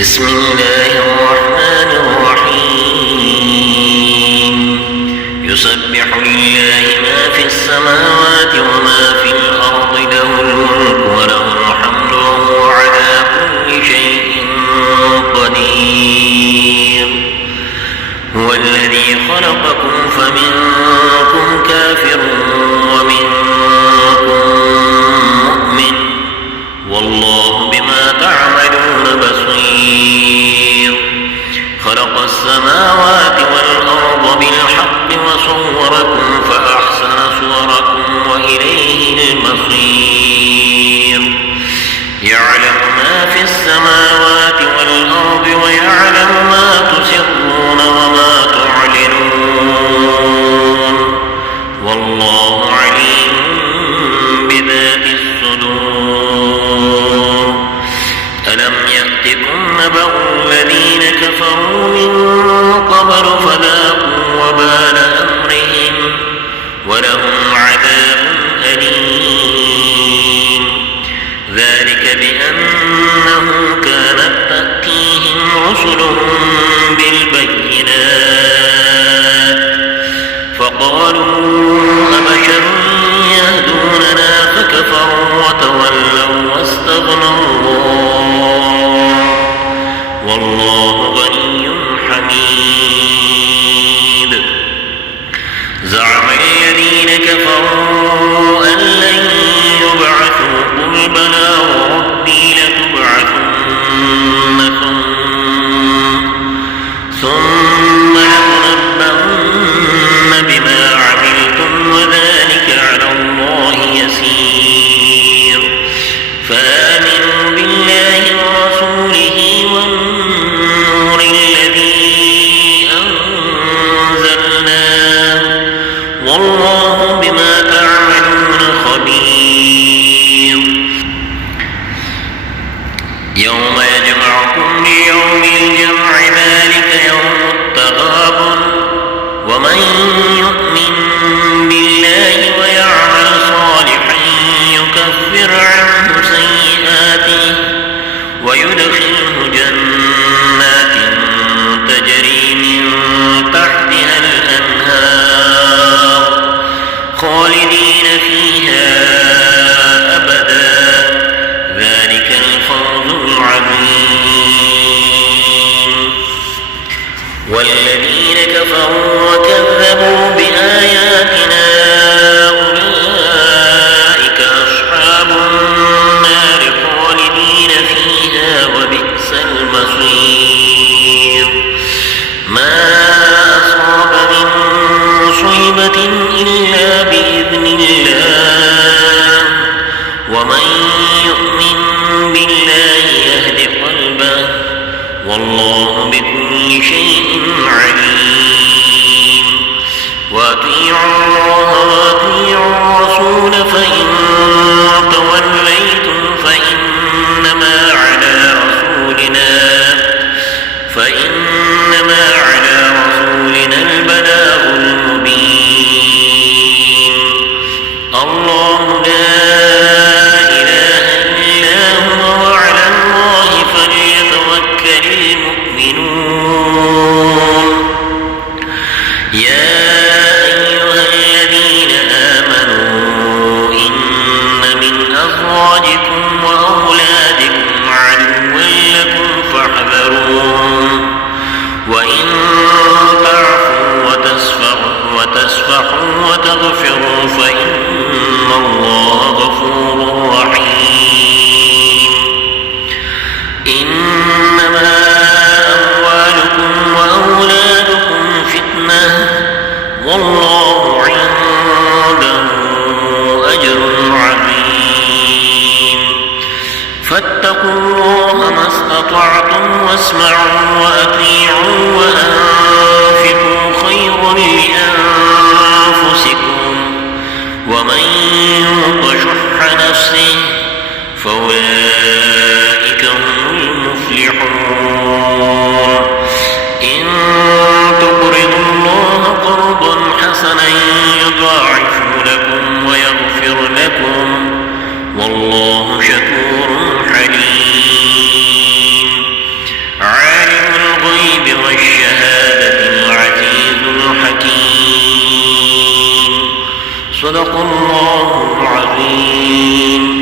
بسم الله الرحمن الرحيم يسبح لله ما في السماوات وما في الأرض له الملك وله الحمد وهو على كل شيء قدير هو الذي خلقكم فمنكم كافر ومنكم مؤمن والله بما تعملون بصير خلق السماوات والأرض بالحق وصوركم فأحسن صوركم وإليه المصير يعلم ما في السماوات والأرض ويعلم ما تسرون وما تعلنون والله عليم بذات الصدور ألم يأتكم نبأ الذين كفروا من قبل فذاقوا وبال أمرهم ولهم عذاب أليم ذلك بأنه كانت تأتيهم رسلهم بالبينات فقالوا أبشر يهدوننا فكفروا وتولوا واستغنى الله والله غني حميد زعم الذين كفروا أن لن يبعثوا قل بلى وربي لتبعثن ثم لتنبؤن بما عملتم وذلك على الله يسير فآمنوا بالله ورسوله والنور الذي أنزلنا والله بما تعملون خبير يوم يجمعكم ليوم الجمع ذلك يوم التغابن ومن يؤمن بالله ويعمل صالحا يكفر عنه سيئاته ويدخله جنات تجري من تحتها الأنهار خالدين فيها أبدا ذلك الفوز العظيم والذين كفروا وكذبوا بآياتنا أولئك أصحاب النار خالدين فيها وبئس المصير ما أصاب من مصيبة إلا بإذن الله ومن يؤمن بالله يهد قلبه والله بكل شيء عليم وأطيعوا الله وأطيعوا الرسول فإن توليتم فإنما على رسولنا البلاغ المبين الله لا إله إلا هو وعلى الله فليتوكل المؤمنون يا أيها الذين آمنوا إن من أزواجكم وأولادكم عدوا لكم فاحذروهم وإن تعفوا وتصفحوا وتغفروا فإن الله غفور رحيم إنما أموالكم وأولادكم فتنة والله عنده أجر عظيم فاتقوا الله ما استطعتم واسمعوا وأطيعوا وأنفقوا خيرا لأنفسكم ومن يوق شح نفسه فأولئك هم المفلحون إن تقرضوا الله قرضا حسنا يضاعفه لكم ويغفر لكم والله شكور حليم صدق الله العظيم.